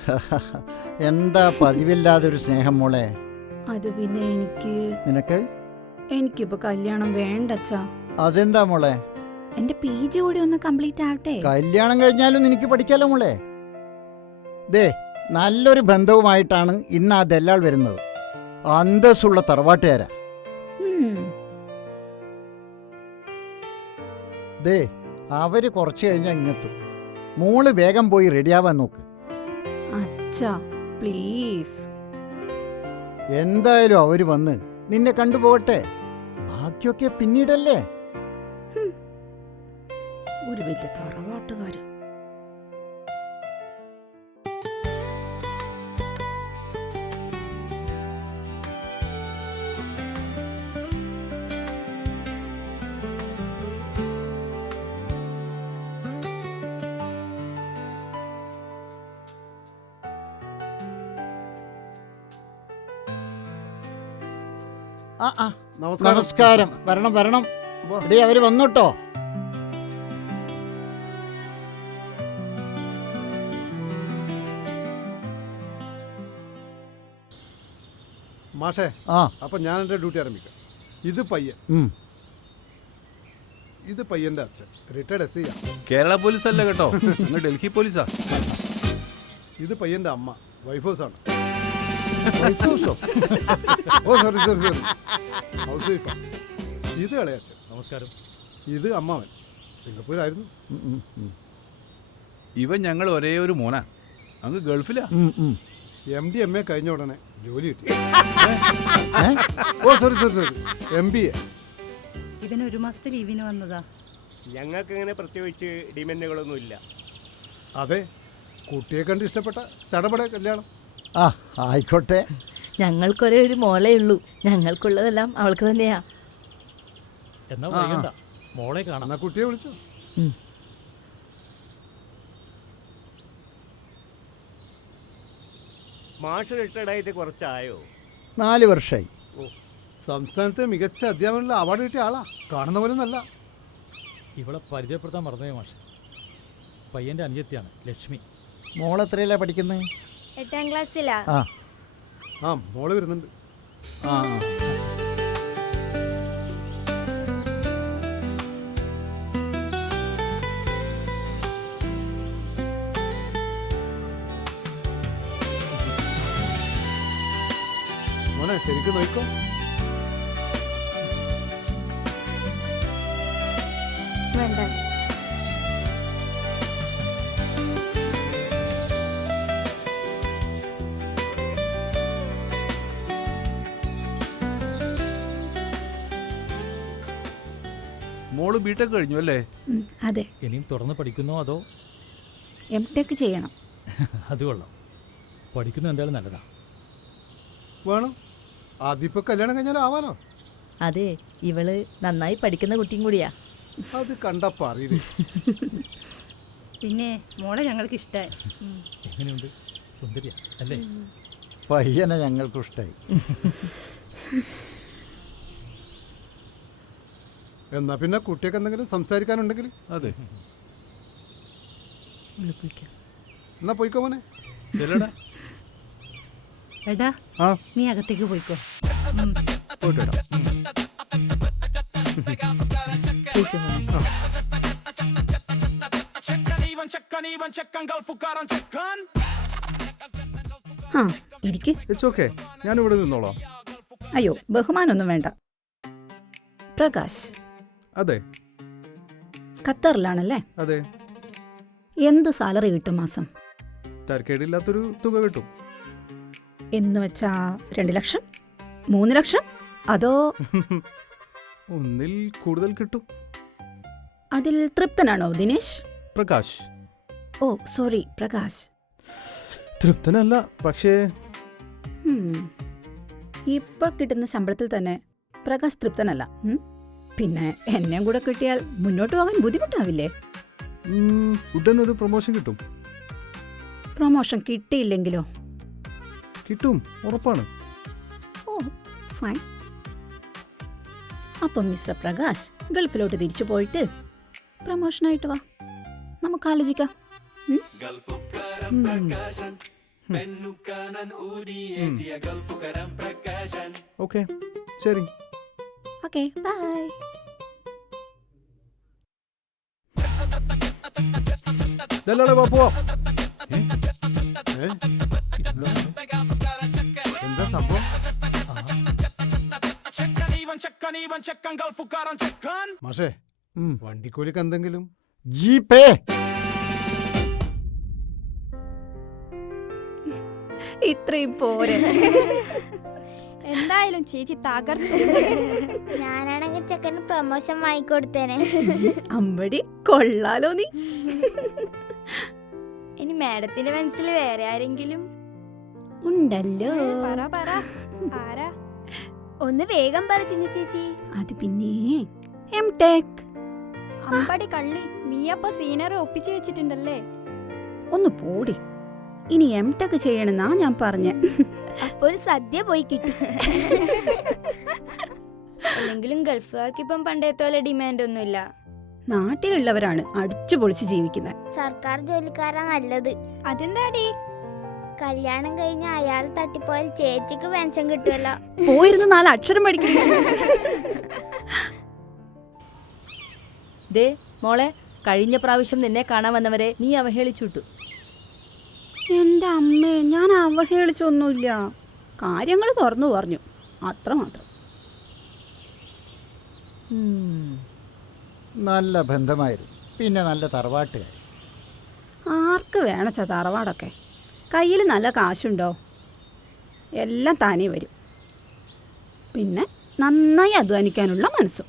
എന്താ പതിവില്ലാതൊരു സ്നേഹം മോളെ? അത് പിന്നെ എനിക്ക് നിനക്ക്? എനിക്കിപ്പോ കല്യാണം വേണ്ട അതെന്താ മോളെ? എന്റെ പി ജി കൂടി ഒന്ന് കംപ്ലീറ്റ് ആവട്ടെ. കല്യാണം കഴിഞ്ഞാലും നിനക്ക് പഠിക്കാലോ മോളെ? ദേ നല്ലൊരു ബന്ധവുമായിട്ടാണ് ഇന്ന് ആ ദല്ലാൾ വരുന്നത്. അന്തസ്സുള്ള തറവാട്ടുകാരാ. ദേ അവർ കുറച്ച് കഴിഞ്ഞാൽ ഇങ്ങെത്തും. മോൾ വേഗം പോയി റെഡിയാവാൻ നോക്ക്. അച്ഛാ പ്ലീസ് എന്തായാലും അവർ വന്ന് നിന്നെ കണ്ടുപോകട്ടെ ബാക്കിയൊക്കെ പിന്നീടല്ലേ? ഒരു വലിയ തറവാട്ടുകാര് ആ ആ. നമസ്കാരം. നമസ്കാരം. വരണം വരണം. വാ. അവർ വന്നുട്ടോ. മാഷേ ആ. അപ്പൊ ഞാൻ എന്റെ ഡ്യൂട്ടി ആരംഭിക്കാം. ഇത് പയ്യൻ. ഉം. ഇത് പയ്യന്റെ അച്ഛൻ. റിട്ടയർഡ് എസ് ചെയ്യാം കേരള പോലീസ് അല്ല കേട്ടോ ഡൽഹി പോലീസാ. ഇത് പയ്യന്റെ അമ്മ. Wife oh sorry sorry sorry house വൈഫാ ഇത് ഇളയച്ഛൻ നമസ്കാരം. ഇത് അമ്മാവൻ. സിംഗപ്പൂരായിരുന്നു. ഇവൻ ഞങ്ങൾ ഒരേ ഒരു മോനാ. അങ്ങ് ഗൾഫിലാ. എം ഡി എം എ കഴിഞ്ഞ ഉടനെ ജോലി കിട്ടി. ഓ sorry sorry sorry M B A. ഇവന് ഒരു മാസത്തെ ലീവിന് വന്നതാ. ഞങ്ങൾക്ക് ഇങ്ങനെ പ്രത്യേകിച്ച് ഡിമെൻഡുകളൊന്നും ഇല്ല അതെ കുട്ടിയെ കണ്ട് ഇഷ്ടപ്പെട്ട ചടപട കല്യാണം. ആ ആയിക്കോട്ടെ. ഞങ്ങൾക്കൊരേ ഒരു മോളേ ഉള്ളൂ. ഞങ്ങൾക്കുള്ളതെല്ലാം അവൾക്ക് തന്നെയാ. എന്നാ. വൈകണ്ട. മോളെ കാണാം. കുട്ടിയെ വിളിച്ചോ. മാഷ് റിട്ടയർഡ് ആയിട്ട് കുറച്ചായോ? നാല് വർഷമായി സംസ്ഥാനത്തെ മികച്ച അധ്യാപനത്തിൽ അവാർഡ് കിട്ടിയ ആളാ. കാണുന്ന പോലെ നല്ല ഇവളെ പരിചയപ്പെടുത്താൻ മറന്നേ മാഷ്. പയ്യന്റെ അനുജത്തിയാണ് ലക്ഷ്മി. മോളെത്രയല്ലേ പഠിക്കുന്നത് എട്ടാം ക്ലാസ്സിലാ. ആ. ആ മോൾ വരുന്നുണ്ട്. ആ. മോനെ ശരിക്കും നോക്കോ വേണ്ട. ബിടെക് കഴിഞ്ഞു അല്ലേ? അതെ. ഇനിയും തുറന്ന് പഠിക്കുന്നോ അതോ? എം ടെക് ചെയ്യണം. അത് കൊള്ളാം. പഠിക്കുന്നത് എന്തായാലും നല്ലതാ. വേണം? അതിപ്പോ കല്യാണം കഴിഞ്ഞാലും ആവാനോ? അതെ ഇവൾ നന്നായി പഠിക്കുന്ന കുട്ടിയും കൂടിയാ. അത് കണ്ടപ്പോ അറിയില്ല പിന്നെ മോളെ ഞങ്ങൾക്ക് ഇഷ്ടമായി എങ്ങനെയുണ്ട്? സുന്ദരിയാ അല്ലേ? പയ്യനെ ഞങ്ങൾക്ക് ഇഷ്ടമായി എന്നാ പിന്നെ കുട്ടിയൊക്കെ എന്തെങ്കിലും സംസാരിക്കാനുണ്ടെങ്കിൽ? അതെ. എന്നാ പോയിക്കോ. മോനെ. എടാ ആ. നീ അകത്തേക്ക് പോയിക്കോ. ഞാനിവിടെ നിന്നോളാം. അയ്യോ ബഹുമാനൊന്നും വേണ്ട. പ്രകാശ് അതെ. ഖത്തറിലാണല്ലേ? അതെ. എന്ത് സാലറി കിട്ടും മാസം? തരക്കേടില്ലാത്തൊരു തുക കിട്ടും. എന്ന് വെച്ചാ രണ്ട് ലക്ഷം? മൂന്ന് ലക്ഷം? അതോ ഒന്നിൽ കൂടുതൽ കിട്ടും. അതിൽ തൃപ്തനാണോ ദിനേശ്? പ്രകാശ്. Oh sorry Prakash. തൃപ്തനല്ല പക്ഷേ. ഇപ്പൊ കിട്ടുന്ന ശമ്പളത്തിൽ തന്നെ പ്രകാശ് തൃപ്തനല്ല? പിന്നെ എന്നെയും കൂടെ കിട്ടിയാൽ മുന്നോട്ട് പോകാൻ ബുദ്ധിമുട്ടാവില്ലേ? ഉം, ഉടൻ ഒരു പ്രൊമോഷൻ കിട്ടും. പ്രൊമോഷൻ കിട്ടിയില്ലെങ്കിലോ? കിട്ടും ഉറപ്പാണ്. ഓ ഫൈൻ അപ്പം മിസ്റ്റർ പ്രകാശ് ഗൾഫിലോട്ട് തിരിച്ചു പോയിട്ട് പ്രൊമോഷനായിട്ട് വാ. നമുക്ക് ആലോചിക്കാം. ഓക്കെ ശരി. Okay bye! Dale, ഏ? എന്താ സംഭവം മാഷേ. വണ്ടിക്കൂലിക്ക് എന്തെങ്കിലും ജീപ്പേ ഇത്രയും പോരെ എന്തായാലും ചേച്ചി തകർത്തു ഞാനാണെങ്കിൽ ചെക്കന് പ്രൊമോഷൻ വാങ്ങിക്കൊടുത്തേനെ. അമ്പടി കൊള്ളാലോ നീ. ഇനി മാഡത്തിന്റെ മനസ്സിൽ വേറെ ആരെങ്കിലും? ഉണ്ടല്ലോ. പറ പറ. ആരാ? ഒന്ന് വേഗം പറ ചിന്നി ചേച്ചി. അത് പിന്നെ എം ടെക് അമ്പടി കള്ളി നീ അപ്പൊ സീനറെ ഒപ്പിച്ചു വെച്ചിട്ടുണ്ടല്ലേ? ഒന്ന് പോടി. ഇനി എം ടെക് ചെയ്യണമെന്നാ ഞാൻ പറഞ്ഞ. അപ്പൊ ഒരു സദ്യ പോയി കിട്ടി. അല്ലെങ്കിലും ഗൾഫുകാർക്ക് ഇപ്പം പണ്ടത്തെ പോലെ ഡിമാൻഡ് ഒന്നുമില്ല നാട്ടിലുള്ളവരാണ് അടിച്ചു പൊളിച്ച് ജീവിക്കുന്നത്. സർക്കാർ ജോലിക്കാരാ നല്ലത്. അതെന്താടി? കല്യാണം കഴിഞ്ഞ അയാൾ തട്ടിപ്പോയാൽ ചേച്ചിക്ക് പെൻഷൻ കിട്ടുമല്ലോ പോയിരുന്ന് നാല് അക്ഷരം പഠിക്കുന്നു ദേ മോളെ കഴിഞ്ഞ പ്രാവശ്യം നിന്നെ കാണാൻ വന്നവരെ നീ അവഹേളിച്ചു വിട്ടു. എന്റെ അമ്മേ ഞാൻ അവഹേളിച്ചൊന്നുമില്ല. കാര്യങ്ങൾ തുറന്നു പറഞ്ഞു. അത്രമാത്രം. നല്ല ബന്ധമായിരുന്നു. പിന്നെ നല്ല തറവാട്ടുകാർ ആർക്ക് വേണച്ച തറവാടൊക്കെ? കയ്യിൽ നല്ല കാശുണ്ടോ? എല്ലാം താനേ വരും. പിന്നെ നന്നായി അധ്വാനിക്കാനുള്ള മനസ്സും.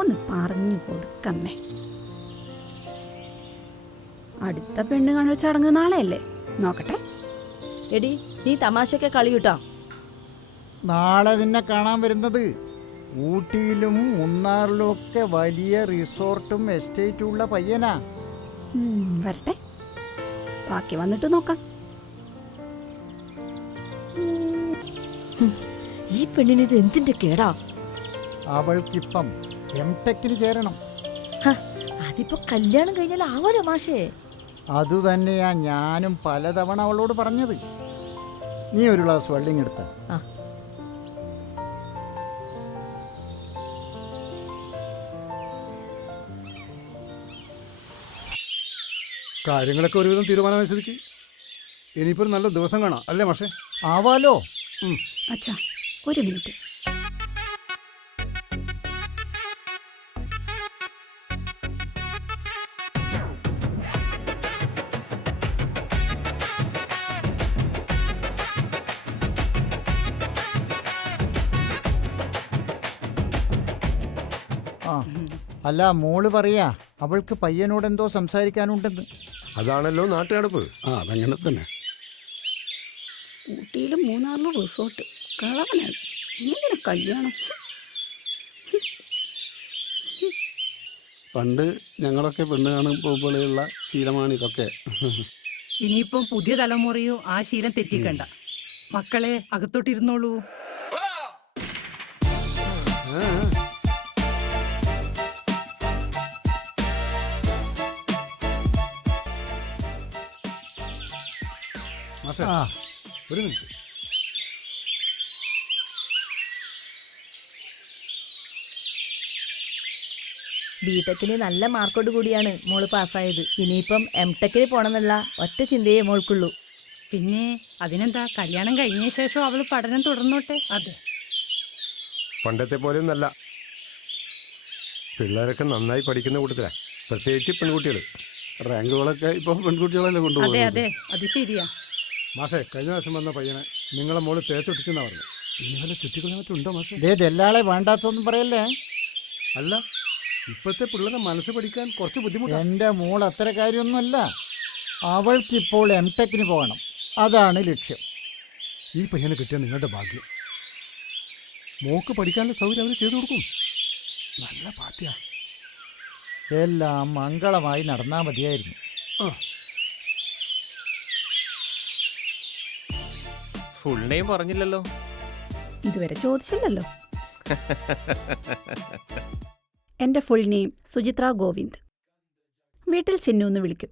ഒന്ന് പറഞ്ഞു കൊടുക്കമ്മേ അടുത്ത പെണ്ണ് കാണൽ ചടങ്ങ് നാളെയല്ലേ? നോക്കട്ടെ. എടി നീ തമാശയൊക്കെ കളിയൂട്ടോ? നാളെ നിന്നെ കാണാൻ വരുന്നത് ഊട്ടിയിലും മുന്നാറിലും ഒക്കെ വലിയ റിസോർട്ടും എസ്റ്റേറ്റും ഉള്ള പയ്യനാ. വരട്ടെ. ബാക്കി വന്നിട്ട് നോക്കാം. ഈ പെണ്ണിന് ഇത് എന്തിന്റെ കേടാ? അവൾക്കിപ്പം എം ടെക്കിന് ചേരണം. അതിപ്പോ കല്യാണം കഴിഞ്ഞാൽ ആവാലോ മാഷേ? അതുതന്നെയാ ഞാനും പലതവണ അവളോട് പറഞ്ഞത്. നീ ഒരു ഗ്ലാസ് വെള്ളിങ് എടുത്ത. ആ. കാര്യങ്ങളൊക്കെ ഒരുവിധം തീരുമാനമായ സ്ഥിതിക്ക്. ഇനിയിപ്പോൾ ഒരു നല്ല ദിവസം കാണാം. അല്ലേ മഷേ? ആവാലോ? അച്ഛാ ഒരു മിനിറ്റ്. അല്ല മോൾ പറയാ അവൾക്ക് പയ്യനോട് എന്തോ സംസാരിക്കാനുണ്ടെന്ന്. അതാണല്ലോ നാട്ടുനടപ്പ്. ആ അതങ്ങനെ തന്നെ. ഊട്ടിയിലും മൂന്നാറിലും റിസോർട്ട് കളവനായി. ഇങ്ങനെ കല്യാണം? പണ്ട് ഞങ്ങളൊക്കെ പെണ്ണ് കാണുമ്പോഴുള്ള ശീലമാണ് ഇതൊക്കെ. ഇനിയിപ്പം പുതിയ തലമുറയോ ആ ശീലം തെറ്റിക്കണ്ട. മക്കളെ അകത്തോട്ടിരുന്നോളൂ. മാഷേ ആ. ഒരു മിനിറ്റ്. ബിടെക്കിന് നല്ല മാർക്കോട് കൂടിയാണ് മോൾ പാസ്സായത്. ഇനിയിപ്പം എം ടെക്കിന് പോണെന്നുള്ള ഒറ്റ ചിന്തയെ മോൾക്കുള്ളൂ. പിന്നെ അതിനെന്താ കല്യാണം കഴിഞ്ഞ ശേഷം അവൾ പഠനം തുടർന്നോട്ടെ? അതെ. പണ്ടത്തെ പോലെ ഒന്നല്ല പിള്ളേരൊക്കെ നന്നായി പഠിക്കുന്ന കൂട്ടത്തിലാ. പ്രത്യേകിച്ച് പെൺകുട്ടികൾ റാങ്കുകളൊക്കെ ഇപ്പോൾ പെൺകുട്ടികളല്ലേ അതെ കൊണ്ടുപോകുന്നത് അതെ. അത് ശരിയാ. മാഷേ കഴിഞ്ഞ പ്രാവശ്യം വന്ന പയ്യനെ നിങ്ങളെ മോൾ തേച്ചൊട്ടിച്ചെന്നാ പറഞ്ഞു ഇനി വല്ല ചുറ്റിക്കളെ മറ്റുണ്ടോ മാഷേ? ദേ ദല്ലാളെ വേണ്ടാത്തൊന്നും പറയല്ലേ? അല്ല ഇപ്പോഴത്തെ പിള്ളേരെ മനസ്സ് പഠിക്കാൻ കുറച്ച് ബുദ്ധിമുട്ടാണ് എന്റെ മോൾ അത്ര കാര്യമൊന്നുമല്ല. അവൾക്കിപ്പോൾ എം ടെക്കിന് പോകണം. അതാണ് ലക്ഷ്യം. ഈ പയ്യനെ കിട്ടിയ നിങ്ങളുടെ ഭാഗ്യം. മോക്ക് പഠിക്കാനുള്ള സൗകര്യം അവർ ചെയ്തു കൊടുക്കും. നല്ല പാർട്ടിയാ. എല്ലാം മംഗളമായി നടന്നാൽ മതിയായിരുന്നു. ഫുൾ നെയിം പറഞ്ഞില്ലല്ലോ. ഇതുവരെ ചോദിച്ചില്ലല്ലോ. എന്റെ ഫുൾ നെയിം സുചിത്ര ഗോവിന്ദ്. വീട്ടിൽ ചിന്നു എന്ന് വിളിക്കും.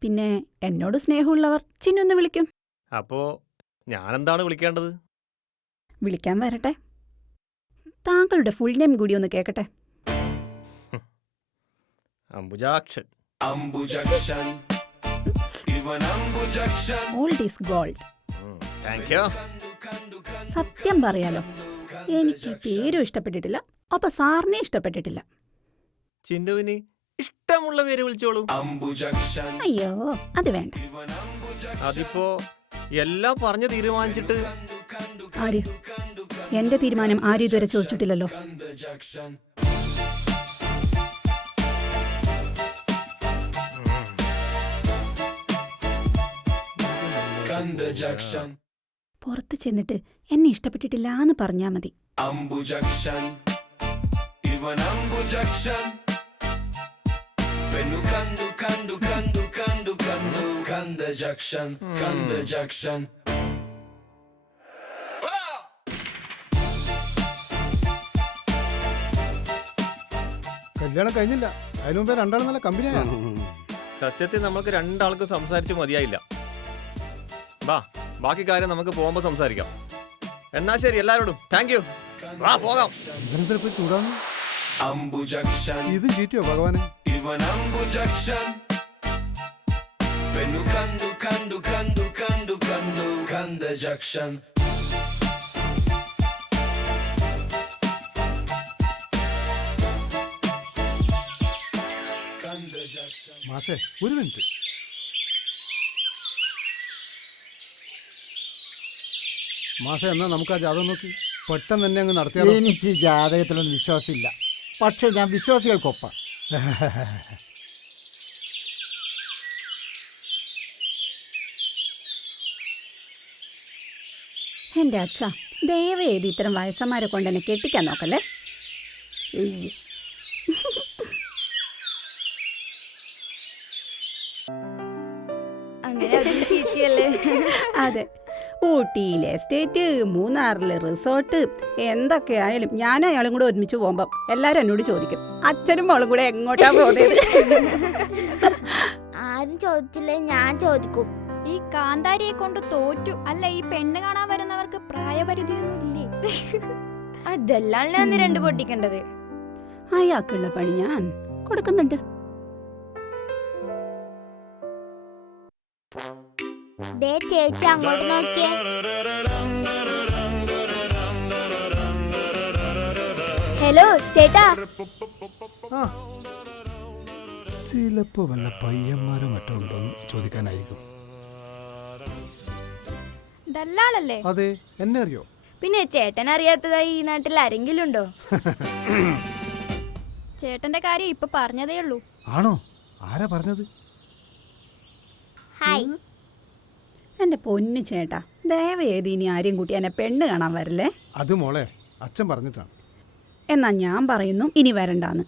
പിന്നെ എന്നോട് സ്നേഹമുള്ളവർ ചിന്നു എന്ന് വിളിക്കും. അപ്പോ ഞാനെന്താണ് വിളിക്കേണ്ടത്? വിളിക്കാൻ വരട്ടെ. താങ്കളുടെ ഫുൾ നെയിം കൂടി ഒന്ന് കേക്കട്ടെ. അംബുജാക്ഷൻ. ഓൾഡ് ഈസ് ഗോൾഡ് സത്യം പറയാലോ എനിക്ക് പേരും ഇഷ്ടപ്പെട്ടിട്ടില്ല അപ്പൊ സാറിനെ ഇഷ്ടപ്പെട്ടിട്ടില്ല. ചിന്തുവിന് ഇഷ്ടമുള്ള പേര് വിളിച്ചോളൂ. അയ്യോ അത് വേണ്ട. അതിപ്പോ എല്ലാം പറഞ്ഞു തീരുമാനിച്ചിട്ട്? ആര്യ എന്റെ തീരുമാനം ആരും ഇതുവരെ ചോദിച്ചിട്ടില്ലല്ലോ. പുറത്ത് ചെന്നിട്ട് എന്നെ ഇഷ്ടപ്പെട്ടിട്ടില്ല എന്ന് പറഞ്ഞാ മതി. കല്യാണം കഴിഞ്ഞില്ല. അതിനു മുമ്പേ രണ്ടാളും നല്ല കമ്പനിയാണ് സത്യത്തിൽ നമ്മൾക്ക് രണ്ടാൾക്കും സംസാരിച്ച് മതിയായില്ല. വാ ബാക്കി കാര്യം നമുക്ക് പോകുമ്പോ സംസാരിക്കാം. എന്നാ ശരി എല്ലാവരോടും താങ്ക് യു വാ പോകാം. ഇവനെന്തിനാ ചൂടാന്ന് ഇത് ചീറ്റിയോ ഭഗവാനെ? മാഷേ ഒരു മിനിറ്റ്. മാഷേ എന്നാ നമുക്ക് ആ ജാതകം നോക്കി? പെട്ടെന്ന് തന്നെ അങ്ങ് നടത്തിയാലോ? എനിക്ക് ജാതകത്തിലൊന്നും വിശ്വാസമില്ല. പക്ഷെ ഞാൻ വിശ്വാസികൾക്കൊപ്പം. എന്റെ അച്ഛ ദയവേത് ഇത്തരം വയസ്സന്മാരെ കൊണ്ട് എന്നെ കെട്ടിക്കാൻ നോക്കല്ലേ? ഏയ്. അങ്ങനെ ചീറ്റിയല്ലേ അതെ. ഊട്ടിയിലെ എസ്റ്റേറ്റ് മൂന്നാറിലെ റിസോർട്ട് എന്തൊക്കെയായാലും ഞാൻ അയാളും കൂടെ ഒരുമിച്ച് പോകുമ്പം എല്ലാവരും എന്നോട് ചോദിക്കും. അച്ഛനും മോളും കൂടെ എങ്ങോട്ടാ പോകുന്നത്? ആരും ചോദിച്ചില്ല ഞാൻ ചോദിക്കും. ഈ കാന്താരിയെ കൊണ്ട് തോറ്റു. അല്ല ഈ പെണ്ണ് കാണാൻ വരുന്നവർക്ക് പ്രായപരിധി അതല്ലാണ്ട് രണ്ട് പൊട്ടിക്കേണ്ടത്? അയാൾക്കുള്ള പണി ഞാൻ കൊടുക്കുന്നുണ്ട്. ദേ ചേച്ചി അങ്ങോട്ട് നോക്കിയേ ഹലോ ചേട്ടാ ആ. ചിലപ്പോ വല്ല പയ്യന്മാരോ മറ്റോ ഉണ്ടോന്ന് ചോദിക്കാനായിരിക്കും. ദല്ലാളല്ലേ? അതെ എന്നെ അറിയോ? പിന്നെ ചേട്ടൻ അറിയാത്തതായി ഈ നാട്ടിൽ ആരെങ്കിലും ഉണ്ടോ? ചേട്ടന്റെ കാര്യം ഇപ്പൊ പറഞ്ഞതേ ഉള്ളൂ. ആണോ? ആരാ പറഞ്ഞത്? ഹായ് എന്റെ പൊന്നു ചേട്ടാ ദയവേത് ഇനി ആരെയും കൂട്ടി എന്നെ പെണ്ണ് കാണാൻ വരില്ലേ? അത് മോളെ അച്ഛൻ പറഞ്ഞിട്ടാണ്. എന്നാ ഞാൻ പറയുന്നു ഇനി വരണ്ടാന്ന്.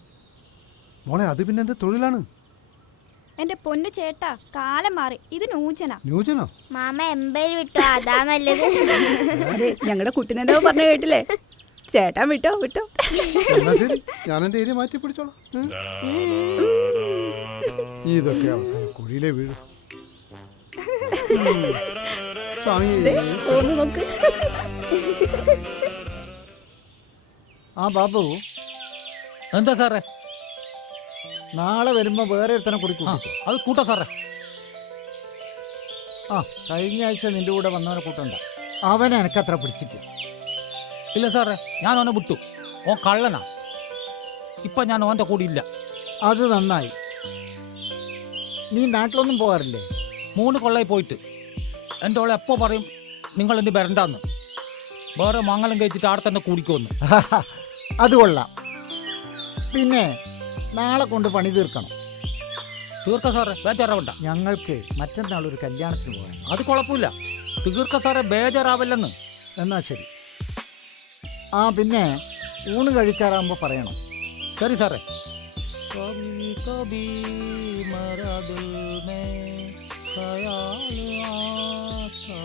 മോളെ അത് പിന്നെ എന്റെ തൊഴിലാണ്. എന്റെ പൊന്നു ചേട്ടാ കാലം മാറി. ഇത് നൂചന ന്യൂജനോ മാമ എൺപത് വിട്ടു അതാ നല്ലത്. അതെ ഞങ്ങളുടെ കുട്ടിനെന്തോ പറഞ്ഞു കേട്ടില്ലേ? ചേട്ടാ വിട്ടോ വിട്ടോ. ഞാൻ എന്റെ ഏരിയ മാറ്റി പിടിച്ചോളാം. ഇതൊക്കെ അവസാനം കുഴിയിലെ വീഴും. സ്വാമി. ദേ, ഒന്ന് നോക്ക്. ആ ബാബു. എന്താ സാറേ? നാളെ വരുമ്പോ വേറെ ഒരുത്തനെ കുടിക്കും. അത് കൂട്ടാ സാറേ. ആ കഴിഞ്ഞ ആഴ്ച നിന്റെ കൂടെ വന്നവനെ കൂട്ടണ്ട. അവനെ എനക്കത്ര പിടിച്ചിട്ട്. ഇല്ല സാറേ ഞാൻ അവനെ വിട്ടു. ഓൻ കള്ളനാ. ഇപ്പൊ ഞാൻ ഓന്റെ കൂടെ ഇല്ല. അത് നന്നായി. നീ നാട്ടിലൊന്നും പോകാറില്ലേ? മൂന്ന് കൊള്ളായി പോയിട്ട്. എന്റെ ഓളെ എപ്പോൾ പറയും നിങ്ങൾ എന്ത് വരണ്ടാന്ന്? വേറെ മംഗലം കഴിച്ചിട്ട് ആടെ തന്നെ കൂടിക്കോന്ന്. അത് കൊള്ളാം. പിന്നെ നാളെ കൊണ്ട് പണി തീർക്കണം. തീർക്ക സാറേ ബേജാറാവണ്ട. ഞങ്ങൾക്ക് മറ്റന്നാൾ ഒരു കല്യാണത്തിന് പോകാൻ. അത് കുഴപ്പമില്ല. തീർക്ക സാറേ ബേജാറാവില്ലെന്ന്. എന്നാ ശരി. ആ പിന്നെ ഊണ് കഴിക്കാറാകുമ്പോൾ പറയണം. ശരി സാറേ. കവി കവി മരാ ദിൽ മേ ख्याल आता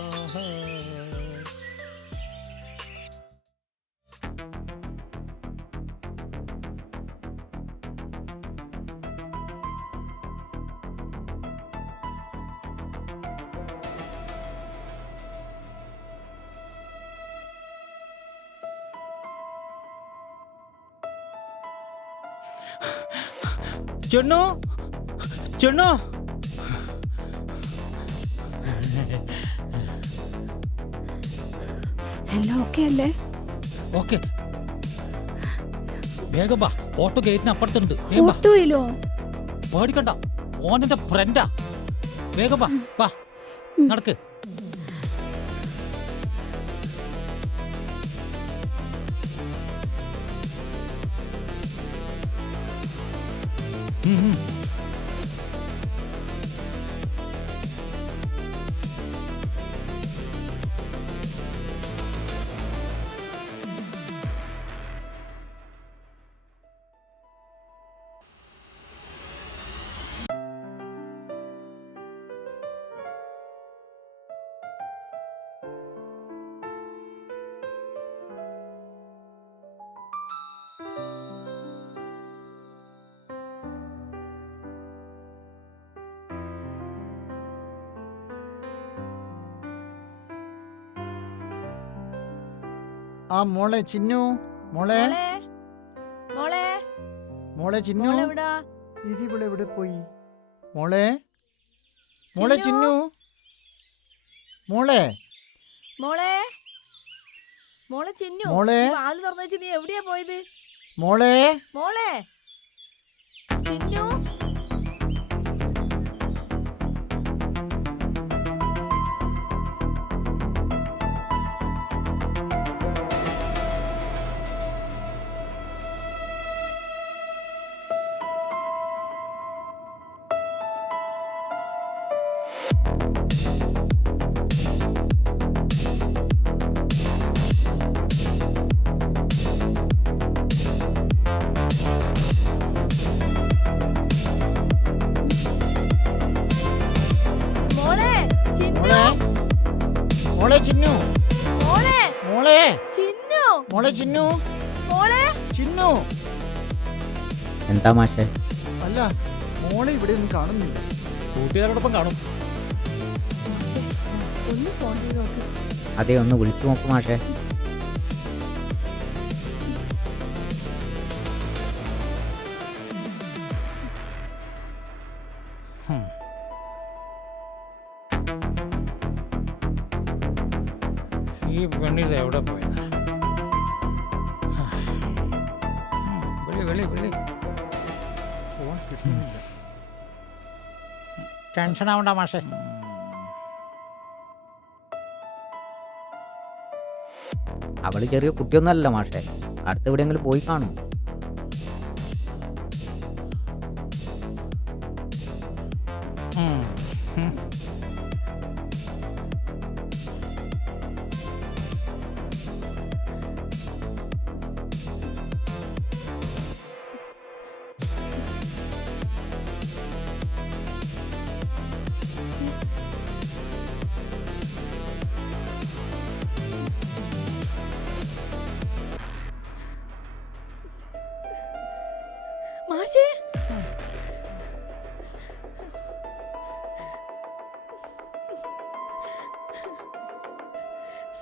है എല്ലാം ഓക്കെ അല്ലേ? ഓക്കെ വേഗം വാ. ഓട്ടോ ഗേറ്റിന് അപ്പുറത്തുണ്ട്. വേഗം വാ. ഓട്ടോയിലോ പേടിക്കണ്ട. ഓനെന്റെ ഫ്രണ്ടാ വേഗം വാ. വാ. നടക്ക്. ഉം, ഉം. ആ മോളെ ചിന്നു. മോളെ. മോളെ. മോളെ. ചിന്നു. ഇതിവിടെ എവിടെ പോയി? മോളെ. മോളെ ചിന്നു? മോളെ. മോളെ. മോളെ ചിന്നു മോളെ? വാൽ തുറന്നു വെച്ച് നീ എവിടെയാ പോയത്? മോളെ. മോളെ. ചിന്നു. മോളെ ചിന്നു. മോളെ? മോളെ ചിന്നു. മോളെ ചിന്നു. മോളെ ചിന്നു. മോളെ? ചിന്നു. എന്താ മാഷേ? അല്ല മോളെ ഇവിടെ ഒന്നും കാണുന്നില്ല. കൂട്ടുകാരോടൊപ്പം കാണും. ഒന്ന് ഫോൺ ചെയ്ത് നോക്ക്. അതെ ഒന്ന് വിളിച്ചു നോക്ക് മാഷേ. ഹും. ഈ പെണ്ണിത് എവിടെ പോയതാ? ഉം, വിളി വിളി വിളി. ഫോൺ കിട്ടുന്നില്ല. ടെൻഷൻ ആവണ്ട മാഷേ അവൾ ചെറിയ കുട്ടിയൊന്നുമല്ല മാഷെ. അടുത്ത് എവിടെയെങ്കിലും പോയി കാണും.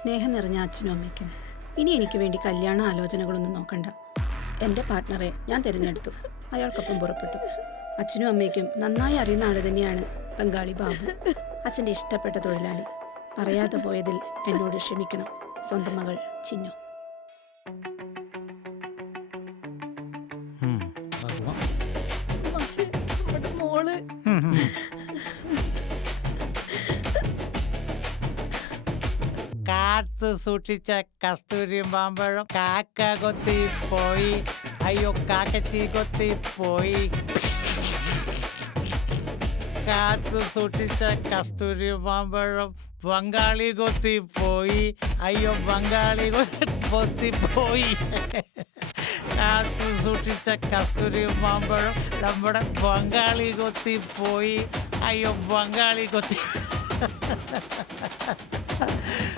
സ്നേഹം നിറഞ്ഞ അച്ഛനും അമ്മയ്ക്കും. ഇനി എനിക്ക് വേണ്ടി കല്യാണ ആലോചനകളൊന്നും നോക്കണ്ട. എന്റെ പാർട്ട്ണറെ ഞാൻ തിരഞ്ഞെടുത്തു. അയാൾക്കൊപ്പം പുറപ്പെട്ടു. അച്ഛനും അമ്മയ്ക്കും നന്നായി അറിയുന്ന ആൾ തന്നെയാണ് ബംഗാളി ബാബു. അച്ഛന്റെ ഇഷ്ടപ്പെട്ട തൊഴിലാളി. പറയാതെ പോയതിൽ എന്നോട് ക്ഷമിക്കണം. സ്വന്തം മകൾ ചിന്നു. സൂക്ഷിച്ച കസ്തൂരി മാമ്പഴം കാക്ക കൊത്തി പോയി. അയ്യോ കാക്കച്ചി കൊത്തി പോയി. കാത്തു സൂക്ഷിച്ച കസ്തൂരി മാമ്പഴം ബംഗാളി കൊത്തി പോയി. അയ്യോ ബംഗാളി കൊത്തി പോയി. കാത്തു സൂക്ഷിച്ച കസ്തൂരി മാമ്പഴം നമ്മുടെ ബംഗാളി കൊത്തി പോയി. അയ്യോ ബംഗാളി കൊത്തി.